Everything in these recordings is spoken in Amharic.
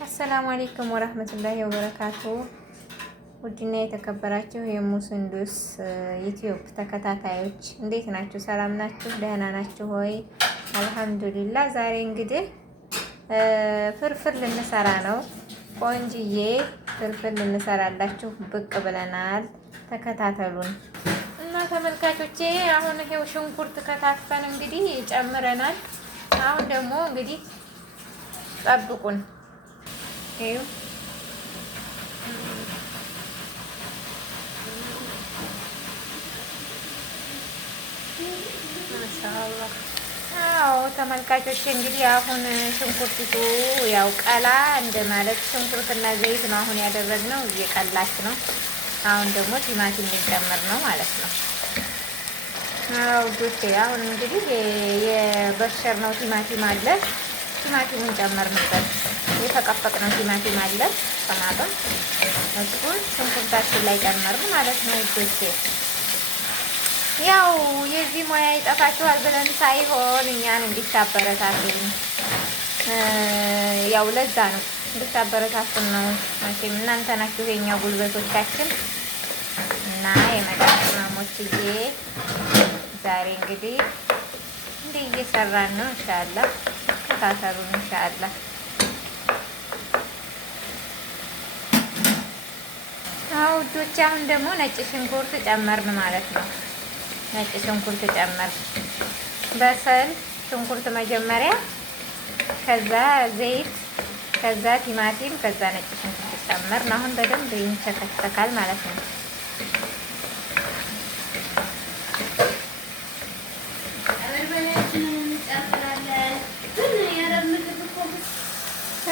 አሰላሙ አሌይኩም ወረህመቱላሂ ወበረካቱ። ውድና የተከበራችሁ የሙስንዱስ ዩቲዩብ ተከታታዮች እንዴት ናችሁ? ሰላም ናችሁ? ደህና ናችሁ ሆይ? አልሐምዱሊላ። ዛሬ እንግዲህ ፍርፍር ልንሰራ ነው። ቆንጅዬ ፍርፍር ልንሰራላችሁ ብቅ ብለናል። ተከታተሉን እና ተመልካቾቼ፣ አሁን ይሄው ሽንኩርት ከታፈን እንግዲህ ጨምረናል። አሁን ደግሞ እንግዲህ ጠብቁን። ይኸው ማሻአላህ። አዎ ተመልካቾች እንግዲህ አሁን ሽንኩርቲቱ ያው ቀላ እንደማለት ሽንኩርትና ዘይት ነው አሁን ያደረግነው፣ እየቀላች ነው። አሁን ደግሞ ቲማቲም ልንጨምር ነው ማለት ነው። አዎ ዶቼ አሁን እንግዲህ የበሸርነው ቲማቲም አለ። ቲማቲሙን ጨመርንበት። የተቀፈቅነው ቲማቲም አለ ጠማጥም፣ እሱን ሽንኩርታችን ላይ ጨመርን ማለት ነው ዶቼ። ያው የዚህ ሙያ ይጠፋችኋል ብለን ሳይሆን እኛን እንዲታበረታቱን፣ ያው ለዛ ነው እንዲታበረታቱን ነው። መቼም እናንተ ናችሁ የኛ ጉልበቶቻችን እና የመዳም ቅመሞችዬ። ዛሬ እንግዲህ እንዲህ እየሰራን ነው። ኢንሻአላህ ተከታተሉን ኢንሻአላህ። አዎ ውዶቼ፣ አሁን ደግሞ ነጭ ሽንኩርት ጨመርን ማለት ነው። ነጭ ሽንኩርት ጨመር፣ በሰል ሽንኩርት መጀመሪያ፣ ከዛ ዘይት፣ ከዛ ቲማቲም፣ ከዛ ነጭ ሽንኩርት ጨመርን። አሁን በደንብ ይንተከተካል ማለት ነው።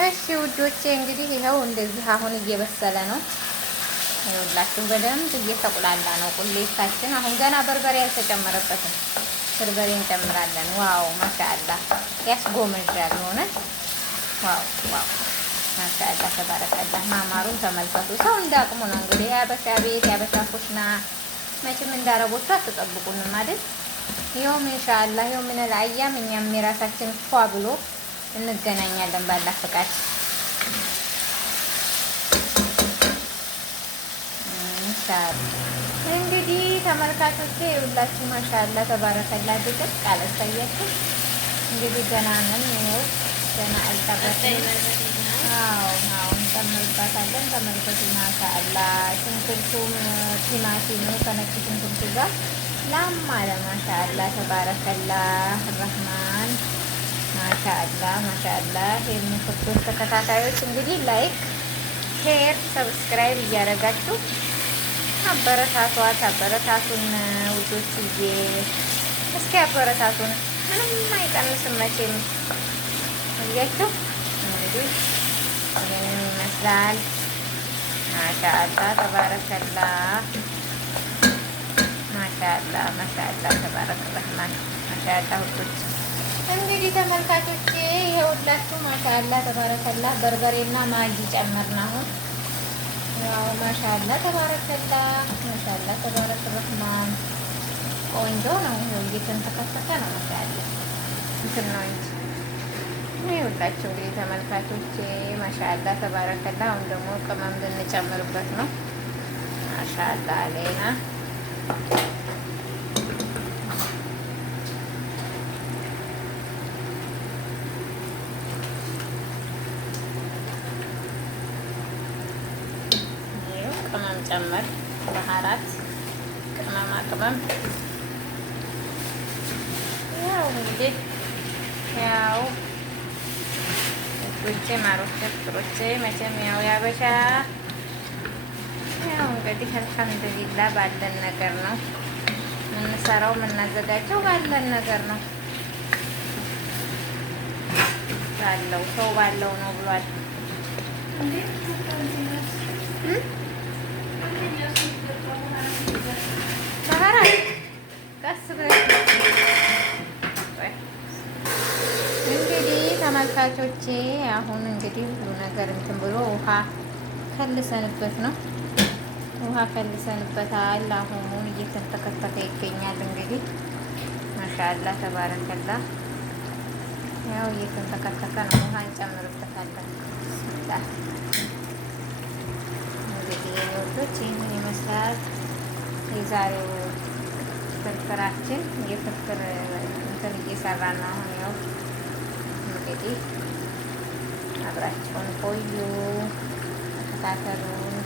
እሺ ውዶቼ እንግዲህ ይኸው እንደዚህ አሁን እየበሰለ ነው። ይኸውላችሁ በደንብ እየተቁላላ ነው ቁሌታችን። አሁን ገና በርበሬ አልተጨመረበትም። በርበሬ እንጨምራለን። ዋው ማሻአላ ያስጎመዣል ሆነ። ዋው ዋው ማሻአላ ተባረከላ። ማማሩን ተመልከቱ። ሰው እንዳቅሙ ነው እንግዲህ። ያበሻ ቤት ያበሻ ኩሽና መቼም እንዳረቦቹ አትጠብቁንም አይደል? ይኸውም ኢንሻአላ ይኸው ምን አያም እኛም የራሳችን ፏ ብሎ እንገናኛለን ባላ ፍቃድ። እንግዲህ ተመልካቾቼ ይኸውላችሁ ማሻአላ ተባረከላ ድቅቅ አለሳያችሁ። እንግዲህ ገና ነን፣ ይኸው ገና አልጨረስንም። አዎ አዎ እንጨምርባታለን። ተመልከቱ ማሻአላ ሽንኩርቱም ቲማቲሙ ከነጭ ሽንኩርቱ ጋር ላም አለ። ማሻአላ ተባረከላ ረህማን ማሻአላ ማሻአላ። የምትወዱት ተከታታዮች እንግዲህ ላይክ፣ ሼር፣ ሰብስክራይብ እያደረጋችሁ አበረታቱን ውዶችዬ። እስኪ አበረታቱን፣ ምንም አይቀንስም መቼም። እያችሁ እንግዲህ ይህንን ይመስላል። ማሻአላ ተባረከላ ማሻአላ ማሻአላ ተባረከ ረህማን ማሻአላ ውዶች። እንግዲህ ተመልካቾቼ ይኸውላችሁ ማሻአላ ተባረከላ በርበሬና ማጂ ጨመርን አሁን። ያው ማሻአላ ተባረከላ ማሻአላ ተባረከ ረህማን ቆንጆ ነው። እየተንተከተከ ነው። ማሻአላ እንትን ነው እንጂ ይኸውላችሁ እንግዲህ ተመልካቾቼ ማሻአላ ተባረከላ። አሁን ደግሞ ቅመም ልንጨምርበት ነው። ማሻአላ አለና ቅመም ጨመር፣ ባህራት፣ ቅመማ ቅመም። ያው እንግዲህ ያው ፍሮቼ ማሮቼ ፍሮቼ መቼም ያው ያበሻ ያው እንግዲህ አልሐምዱሊላ ባለን ነገር ነው የምንሰራው የምናዘጋጀው፣ ባለን ነገር ነው። ባለው ሰው ባለው ነው ብሏል። እንግዲህ ተመልካቾቼ አሁን እንግዲህ ሁሉ ነገር እንትን ብሎ ውሃ ከልሰንበት ነው። ውሃ ከልሰንበታል። አሁን እየተንተከተከ ይገኛል። እንግዲህ ማሻአላ ተባረከላ ያው እየተንተከተከ ነው። ውሃ እንጨምርበታለን። የዛሬው ፍርፍራችን የፍርፍር እንትን እየሰራን ነው። አሁን ያው እንግዲህ አብራችሁን ቆዩ፣ ተከታተሉን።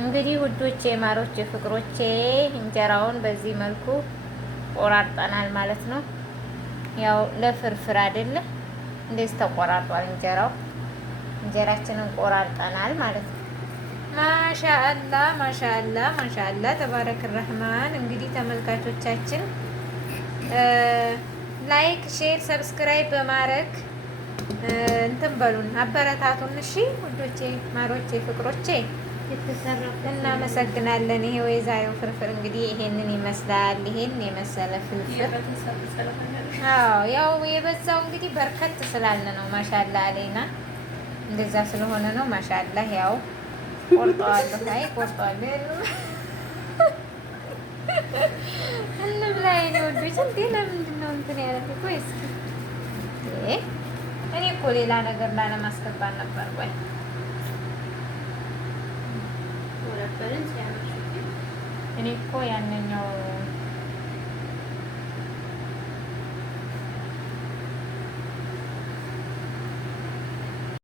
እንግዲህ ውዶቼ፣ ማሮቼ፣ ፍቅሮቼ እንጀራውን በዚህ መልኩ ቆራርጠናል ማለት ነው። ያው ለፍርፍር አይደለ እንደዚህ ተቆራርጧል እንጀራው። እንጀራችንን ቆራርጠናል ማለት ነው። ማሻአላ ማሻአላ ማሻአላ ተባረክ ረህማን። እንግዲህ ተመልካቾቻችን ላይክ፣ ሼር፣ ሰብስክራይብ በማድረግ እንትን በሉን አበረታቱን። እሺ ውዶቼ፣ ማሮቼ፣ ፍቅሮቼ እናመሰግናለን። ይሄ የዛሬው ፍርፍር እንግዲህ ይሄንን ይመስላል። ይሄን የመሰለ ፍርፍር ያው የበዛው እንግዲህ በርከት ስላለ ነው። ማሻላ አለይና እንደዛ ስለሆነ ነው። ማሻላ ያው ቆርጠዋለሁ። አይ ቆርጠዋለሁ እንብላ የኔ ወዶች። እንዴ ለምንድን ነው እንትን ያለኝ? ቆይ እስኪ እኔ እኮ ሌላ ነገር ላለማስገባት ነበር። ቆይ እኔ እኮ ያንኛው